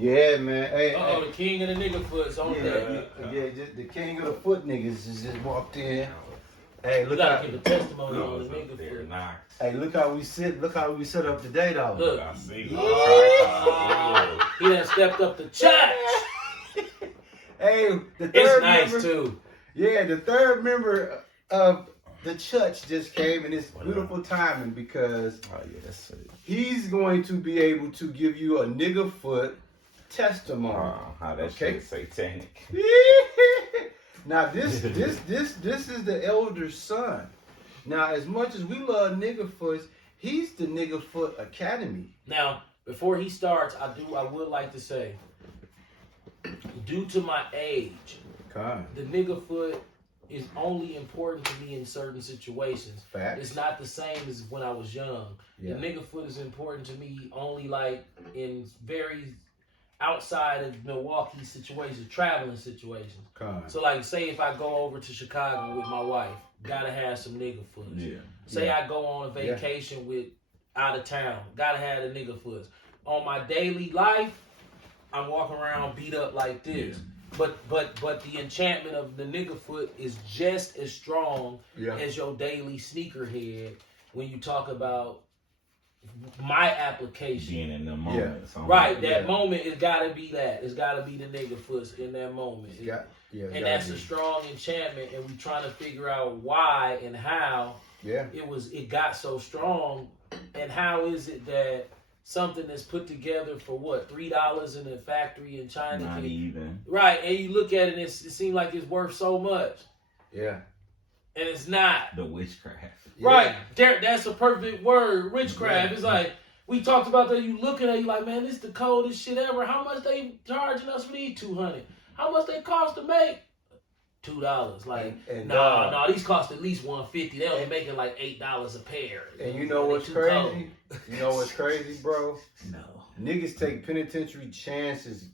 Yeah, man. Hey, the king of the nigga foots on that. Yeah, just the king of the foot niggas just walked in. Hey, You look gotta how give a testimony on the nigga foot. hey, look how we sit. Look how we set up today, though. Look, I see. he done stepped up the church. Hey, the third It's nice member, too. yeah, the third member of the church just came, and it's beautiful timing because that's it. he's going to be able to give you a nigga foot testimony. How that shit satanic. Now this is the elder son. Now, as much as we love nigga foots, he's the nigga foot academy. Now, before he starts, I would like to say, due to my age, the nigga foot is only important to me in certain situations. Facts. It's not the same as when I was young. Yeah. The nigga foot is important to me only like in very outside of Milwaukee situations, traveling situations. So like, say if I go over to Chicago with my wife, gotta have some nigga foots. Yeah. Say I go on a vacation with out of town, gotta have the nigga foots. On my daily life, I'm walking around beat up like this. Yeah. But the enchantment of the nigga foot is just as strong as your daily sneakerhead when you talk about my application. Being in the moment. Right, that moment, it's gotta be that. It's gotta be the nigga foots in that moment. And that's a strong enchantment, and we trying to figure out why and how it got so strong, and how is it that something that's put together for what, $3 in a factory in China? Not even. Right, and you look at it and it seems like it's worth so much. Yeah. And it's not. The witchcraft. Right, that's a perfect word, witchcraft. It's like, we talked about that, you looking at it, you like, man, this is the coldest shit ever. How much they charging us for these $200? How much they cost to make? $2. Like, no, these cost at least $150. They only making like $8 a pair. And you know what's crazy? You know what's crazy, bro? No. Niggas take penitentiary chances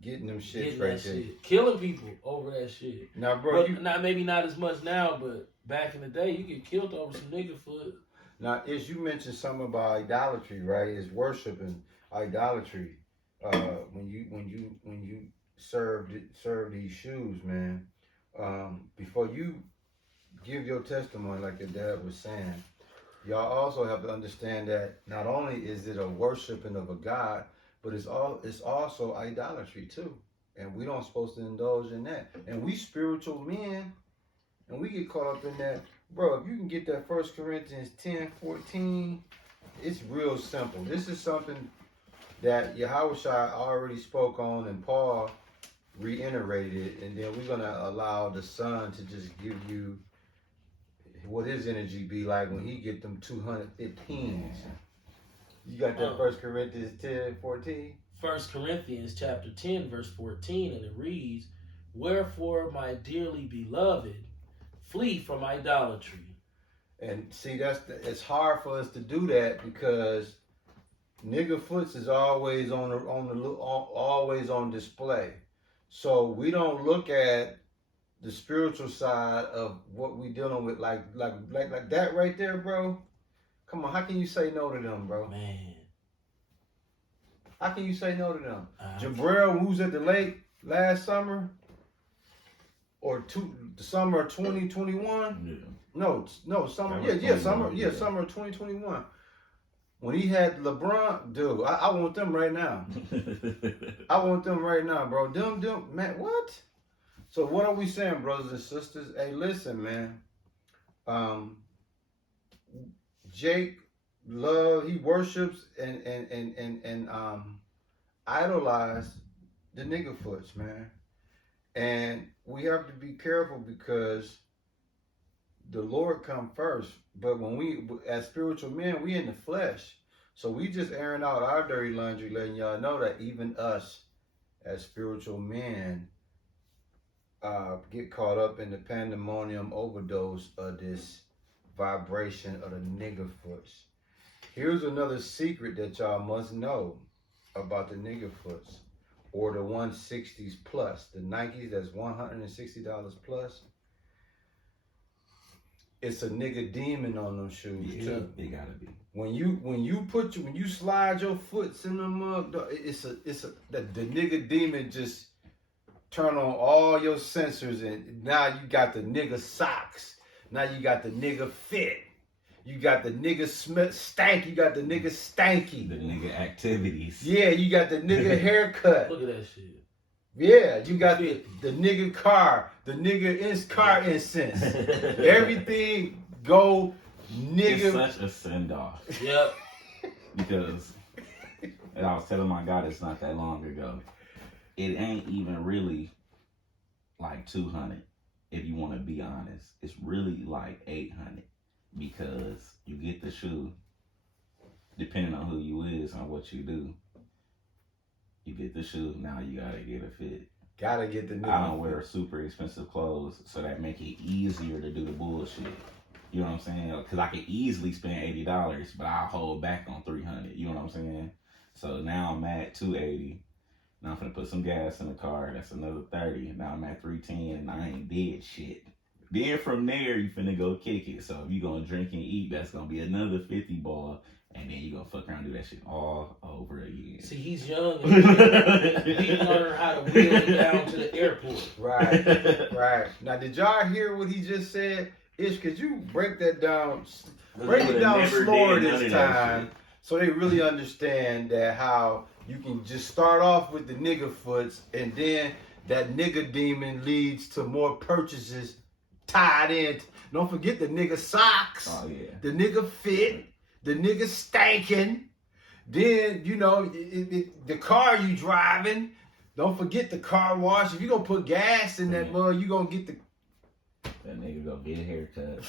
getting them shits right there. Killing people over that shit. Now, bro, maybe not as much now, but back in the day, you get killed over some nigga foot. Now, as you mentioned something about idolatry, right? Is worship and idolatry. When you serve these shoes, man. Before you give your testimony, like your dad was saying, y'all also have to understand that not only is it a worshiping of a God, but it's also idolatry too, and we don't supposed to indulge in that. And we spiritual men, and we get caught up in that, bro. If you can get that 1Corinthians 10:14, it's real simple. This is something that Yahushua already spoke on, and Paul reiterated, and then we're gonna allow the Son to just give you what his energy be like when he get them 215s. You got that 1Corinthians 10:14? 1 Corinthians chapter 10, verse 14, and it reads, "Wherefore, my dearly beloved, flee from idolatry." And see, it's hard for us to do that because nigga foots is always always on display. So we don't look at the spiritual side of what we dealing with like that right there, bro. Come on, how can you say no to them, bro? Man. How can you say no to them? Jabril, who was at the lake last summer, or the summer of 2021? No, summer. Summer of 2021. When he had LeBron, dude, I want them right now. I want them right now, bro. Them, man, what? So what are we saying, brothers and sisters? Hey, listen, man. Jake he worships and idolize the nigga foots, man. And we have to be careful because the Lord come first. But when we, as spiritual men, we in the flesh. So we just airing out our dirty laundry, letting y'all know that even us as spiritual men get caught up in the pandemonium overdose of this vibration of the nigga foots. Here's another secret that y'all must know about the nigga foots, or the 160s plus, the Nikes that's $160 plus. it's a nigga demon on them shoes too. It gotta be. When you slide your foots in them up, it's the nigga demon just turn on all your sensors, and now you got the nigga socks. Now you got the nigga fit. You got the nigga stank. You got the nigga stanky. The nigga activities. Yeah, you got the nigga haircut. Look at that shit. Yeah, you got the nigga car, the nigga car incense. Everything go nigga. It's such a send off. Yep. Because, and I was telling my guy this not that long ago, it ain't even really like 200. If you want to be honest, it's really like 800 because you get the shoe, depending on who you is and what you do. You get the shoe, now you gotta get a fit. Gotta get the nigga. I don't wear super expensive clothes, so that make it easier to do the bullshit. You know what I'm saying? Because I could easily spend $80, but I'll hold back on $300. You know what I'm saying? So now I'm at $280. Now I'm finna put some gas in the car. That's another $30. Now I'm at $310, and I ain't did shit. Then from there, you finna go kick it. So if you gonna drink and eat, that's gonna be another 50 ball. And then you gonna fuck around and do that shit all over again. See, he's young and he learned how to wheel it down to the airport. Right, right. Now, did y'all hear what he just said? Ish, could you break that down? Break it down slower this time, so they really understand that how you can just start off with the nigga foots, and then that nigga demon leads to more purchases tied in. Don't forget the nigga socks. Oh yeah. The nigga fit. The nigga stankin'. Then, you know, the car you driving. Don't forget the car wash. If you gonna put gas in that mud, you gonna get the... That nigga gonna get a haircut.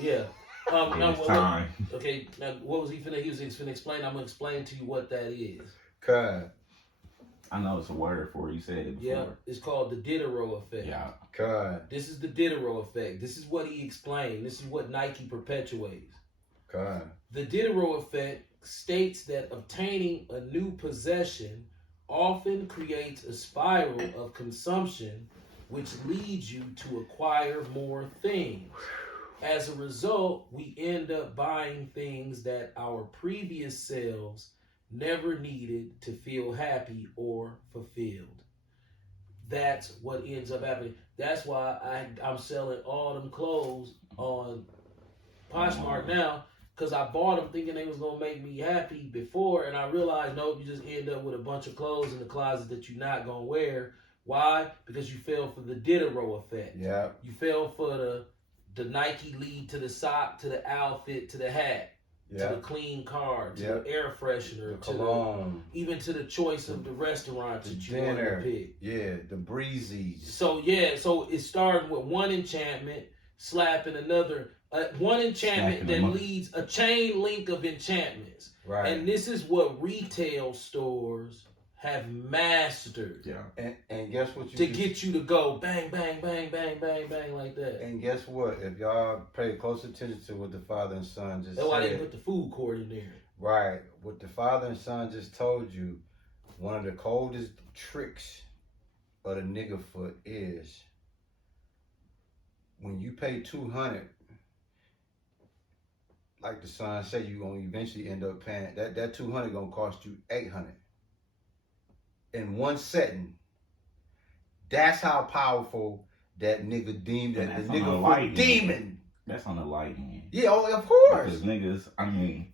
Yeah. It's time. Okay, now what was he finna? He was finna explain. I'm gonna explain to you what that is. Cut. I know it's a word for it. You said it before. Yeah, it's called the Diderot effect. Yeah. Cut. This is the Diderot effect. This is what he explained. This is what Nike perpetuates. Cut. The Diderot effect states that obtaining a new possession often creates a spiral of consumption which leads you to acquire more things. As a result, we end up buying things that our previous selves never needed to feel happy or fulfilled. That's what ends up happening. That's why I'm selling all them clothes on Poshmark now, because I bought them thinking they was going to make me happy before, and I realized, nope, you just end up with a bunch of clothes in the closet that you're not going to wear. Why? Because you fell for the Diderot effect. Yeah. You fell for the Nike lead to the sock, to the outfit, to the hat, to the clean car, to the air freshener, the cologne, even to the choice of the restaurant that you want to pick. Yeah, the breezies. So it's starting with one enchantment, slapping another. One enchantment that leads a chain link of enchantments. Right. And this is what retail stores have mastered. Yeah. And guess what to get you to go bang, bang, bang, bang, bang, bang like that. And guess what? If y'all pay close attention to what the father and son just that's why said. they put the food court in there. Right. What the father and son just told you, one of the coldest tricks of the nigga foot is when you pay $200, like the son said, you're gonna eventually end up paying that $200 gonna cost you $800 in one setting. That's how powerful that nigga demon, that the nigga demon. That's on the light end. Yeah, of course. Because niggas, I mean,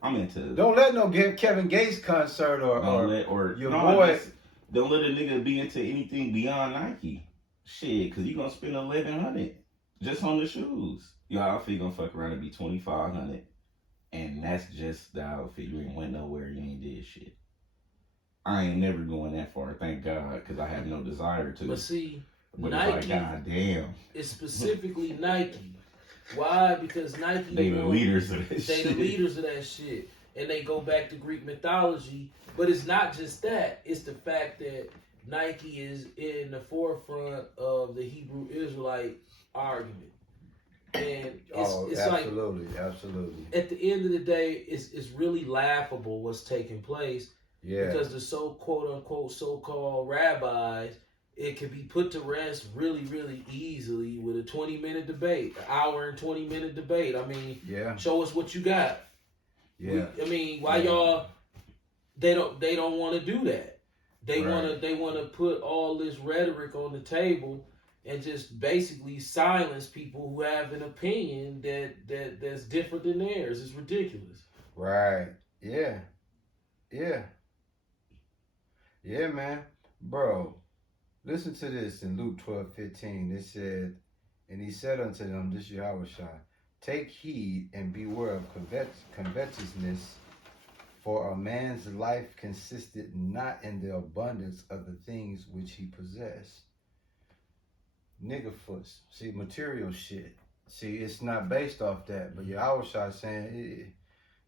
I'm into. Don't let no Kevin Gates concert or your boy. Don't let a nigga be into anything beyond Nike. Shit, because you gonna spend $1,100 just on the shoes. Your outfit gonna fuck around and be $2,500, and that's just the outfit. You ain't went nowhere. You ain't did shit. I ain't never going that far, thank God, because I have no desire to. But see, but Nike, it's like, God damn. It's specifically Nike. Why? Because Nike, they the leaders of that shit. They the leaders of that shit, and they go back to Greek mythology. But it's not just that; it's the fact that Nike is in the forefront of the Hebrew Israelite argument. And it's absolutely, like, absolutely. At the end of the day, it's really laughable what's taking place. Yeah. Because the quote unquote so-called rabbis it can be put to rest really, really easily with a 20-minute debate, an hour and 20-minute debate. I mean, show us what you got. Yeah. Why y'all? They don't want to do that. They want to put all this rhetoric on the table and just basically silence people who have an opinion that's different than theirs. It's ridiculous. Right. Yeah. Yeah. Yeah, man. Bro, listen to this in Luke 12:15. It said, and he said unto them, this Yahweh Shai, take heed and beware of covetousness, for a man's life consisted not in the abundance of the things which he possessed. Nigga foots. See, material shit. See, it's not based off that. But Yahweh Shai saying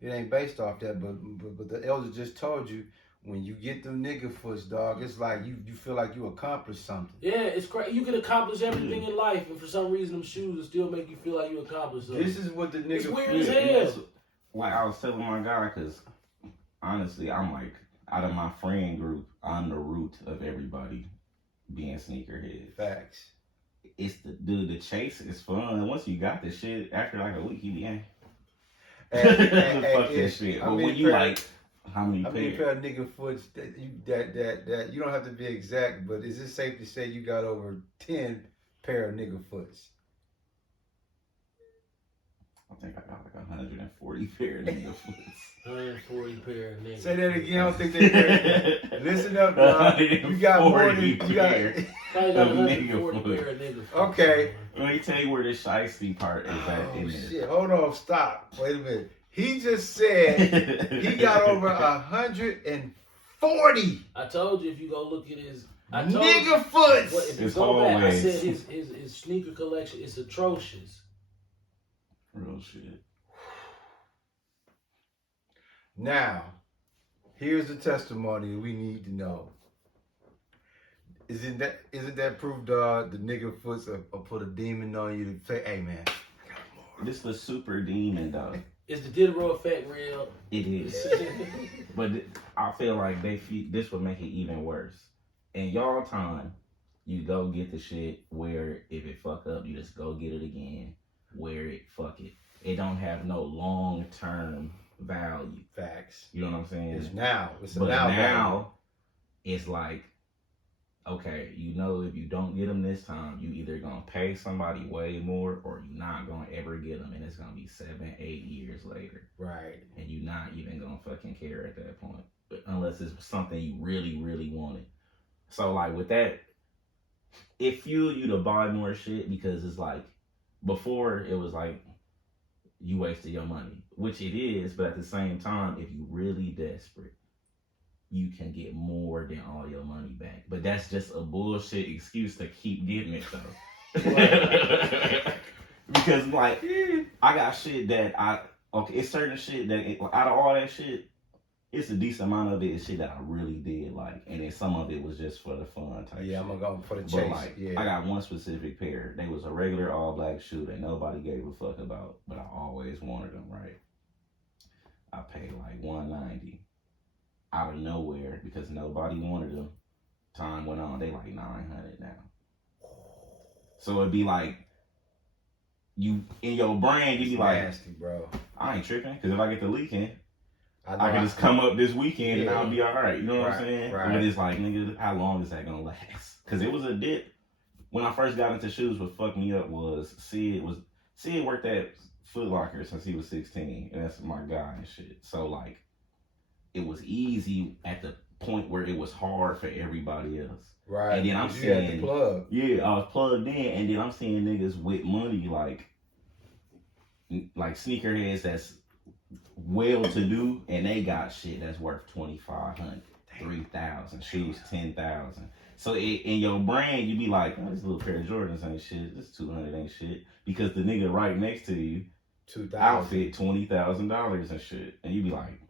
it ain't based off that. But the elder just told you, when you get them nigga foots, dog, it's like you feel like you accomplished something. Yeah, it's crazy. You can accomplish everything in life, and for some reason, them shoes will still make you feel like you accomplished something. This is what the nigga. It's weird as hell. Like I was telling my guy, because honestly, I'm like, out of my friend group, I'm the root of everybody being sneakerheads. Facts. It's the chase is fun. Once you got this shit, after like a week, you be in. Fuck that shit. But when you like, how many pair of nigga foots that you don't have to be exact, but is it safe to say you got over 10 pair of nigga foots? I think I got like 140 pair of nigga foots. 140 pair of nigga. Say that again. I don't think they listen up, dog. You got more than you got. Probably got 140 pair of nigga foots. Okay. Let me tell you where the shiesty part is at in this. Shit, hold on, stop. Wait a minute. He just said he got over 140. I told you if you go look at his nigga foots. If you go back, I said his sneaker collection is atrocious. Real shit. Now, here's the testimony we need to know. Isn't that proof, dog? The nigga foots will put a demon on you to say, "Hey, man, I got more." This the super demon, dog. Is the Diderot effect real? It is. But I feel like this would make it even worse. In y'all time, you go get the shit where if it fuck up, you just go get it again. Wear it, fuck it. It don't have no long-term value. Facts. You know what I'm saying? It's now. It's but now. Now, it's like, okay, you know, if you don't get them this time, you either gonna pay somebody way more, or you're not gonna ever get them, and it's gonna be 7, 8 years later. Right. And you're not even gonna fucking care at that point, but unless it's something you really, really wanted. So like with that, it fueled you to buy more shit because it's like, before it was like you wasted your money, which it is, but at the same time, if you really desperate, you can get more than all your money back. But that's just a bullshit excuse to keep getting it though. Because like I got shit that it's certain shit that out of all that shit, it's a decent amount of it is shit that I really did like, and then some of it was just for the fun type. Yeah, shit. I'm gonna go for the chase. But like, yeah. I got one specific pair. They was a regular all black shoe that nobody gave a fuck about, but I always wanted them. Right? I paid like $190 out of nowhere because nobody wanted them. Time went on, they like $900 now. So it'd be like, you in your brain, you be like, nasty, bro. I ain't tripping because if I get the leaking, I can just come up this weekend and I'll be all right. You know what I'm saying? Right. But it's like, nigga, how long is that gonna last? Because it was a dip. When I first got into shoes, what fucked me up was Sid worked at Foot Locker since he was 16, and that's my guy and shit. So like, it was easy at the point where it was hard for everybody else. Right. And then I'm seeing, seeing, had the plug. Yeah, I was plugged in, and then I'm seeing niggas with money like sneakerheads that's well-to-do, and they got shit that's worth $2,500, $3,000, shoes $10,000. So in your brain, you be like, oh, this little pair of Jordans ain't shit. This $200 ain't shit, because the nigga right next to you, outfit $20,000 and shit, and you be like,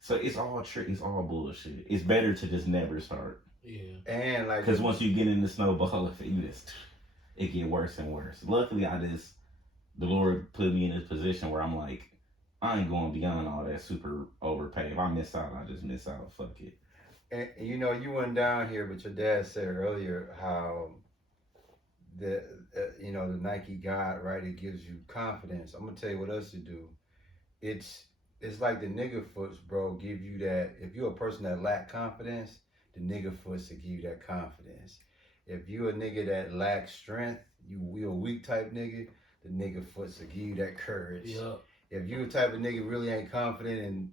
so it's all trick, it's all bullshit. It's better to just never start. Yeah. And like, because once you get in the snowball effect, it get worse and worse. Luckily, the Lord put me in this position where I'm like, I ain't going beyond all that super overpay. If I miss out, I just miss out. Fuck it. And you know, you went down here, but your dad said earlier how the the Nike God, right? It gives you confidence. I'm gonna tell you what else to do. It's it's like the nigga foots, bro. Give you that. If you're a person that lack confidence, the nigga foots to give you that confidence. If you a nigga that lacks strength, you a weak type nigga, the nigga foots to give you that courage. Yeah. If you a type of nigga really ain't confident and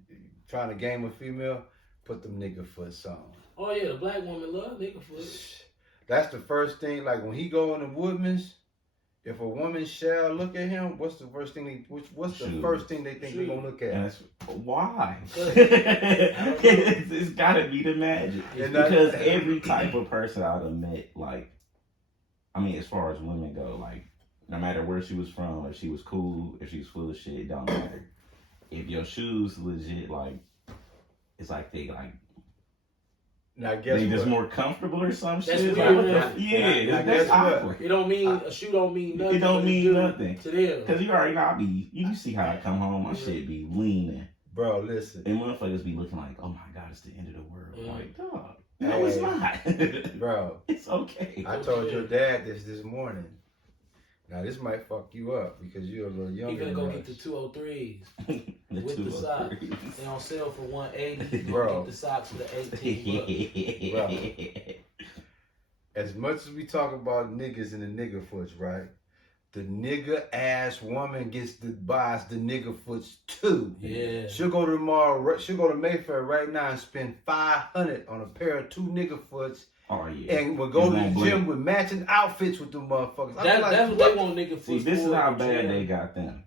trying to game a female, put them nigga foots on. Oh yeah, the black woman love nigga foot. That's the first thing. Like when he go in the Woodman's, if a woman shall look at him, what's the first thing first thing they think they're gonna look at? That's why. It's gotta be the magic. Because every type of person I'd have met, like, I mean, as far as women go, like, no matter where she was from, if she was cool, if she was full of shit, it don't matter. If your shoes legit, like, it's like they like. Now guess they just what? more comfortable or some that's shit. Weird, That's awkward. It don't mean a shoe don't mean nothing. It don't mean nothing to them. Because you already know you can see how I come home, my shit be leaning. Bro, listen. And motherfuckers be looking like, oh my God, it's the end of the world. Like, dog. No, hey, it's not. Bro. It's okay. I told your dad this morning. Now this might fuck you up because you're a little younger. You gonna go get the 203s with the socks. They on sale for $180. Bro. Get the socks for the $18. Bro. As much as we talk about niggas and the nigga foots, right? The nigga ass woman buys the nigga foots too. Yeah. She'll go to Mayfair right now and spend $500 on a pair of 2 nigga foots. Oh yeah. And we'll go to the gym with matching outfits with them motherfuckers. That's what they want nigga foots. See, this is how bad they got them.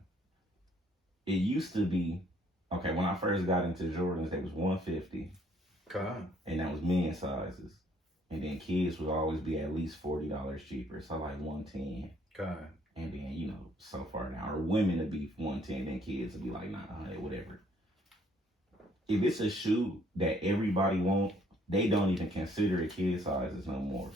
It used to be, okay, when I first got into Jordans, they was $150. God. And that was men's sizes. And then kids would always be at least $40 cheaper. So like $110. God. And then, so far now, or women would be $110, then kids would be like $900, whatever. If it's a shoe that everybody wants, they don't even consider it kid sizes no more.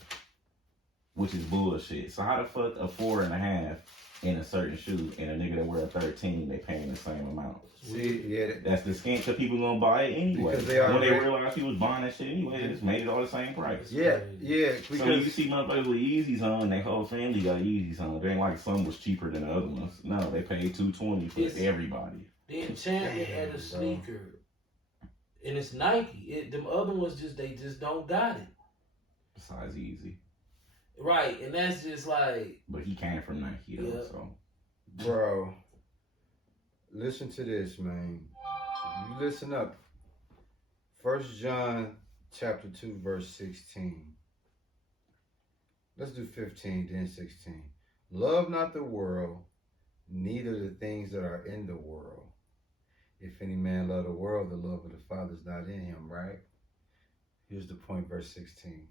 Which is bullshit. So how the fuck a 4.5 in a certain shoe and a nigga that wear a 13, they paying the same amount? See, yeah. That's the scam because people gonna buy it anyway. Because when they realized he was buying that shit anyway, they just made it all the same price. Yeah. Because so you see motherfuckers with Yeezys on, and their whole family got Yeezys on. It ain't like some was cheaper than the other ones. No, they paid $220 for everybody. The enchantment at a sneaker, and it's Nike. Them other ones they just don't got it. Besides Yeezy. Right, and that's just like. But he came from Nike though, so. Bro. Listen to this, man. You listen up. 1 John chapter 2, verse 16. Let's do 15, then 16. Love not the world, neither the things that are in the world. If any man love the world, the love of the Father is not in him, right? Here's the point, verse 16.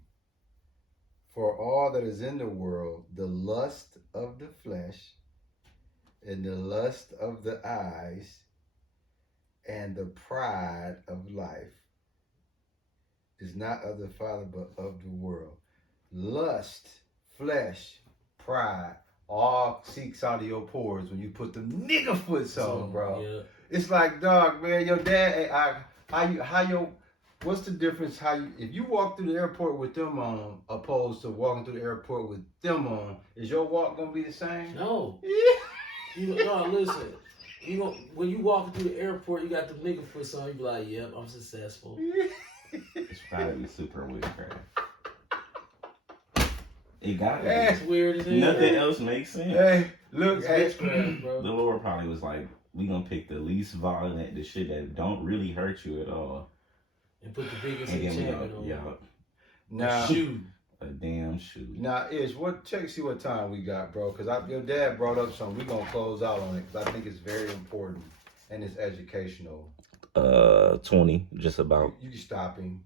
For all that is in the world, the lust of the flesh, and the lust of the eyes, and the pride of life is not of the Father, but of the world. Lust, flesh, pride, all seeks out of your pores when you put the nigga foots on, bro. Yeah. It's like, dog, man, your dad, what's the difference if you walk through the airport with them on, opposed to walking through the airport with them on, is your walk gonna be the same? No. No, listen. When you walk through the airport, you got the nigga foots on. You be like, "Yep, I'm successful." It's probably super witchcraft. It got It's weird as hell. Nothing else makes sense. Hey, look, witchcraft, bro. The Lord probably was like, "We gonna pick the least violent, the shit that don't really hurt you at all, and put the biggest and then enchantment on. Now, shoe. A damn shoe." Now, see what time we got, bro, because your dad brought up something. We're going to close out on it because I think it's very important and it's educational. 20, just about. You can stop him.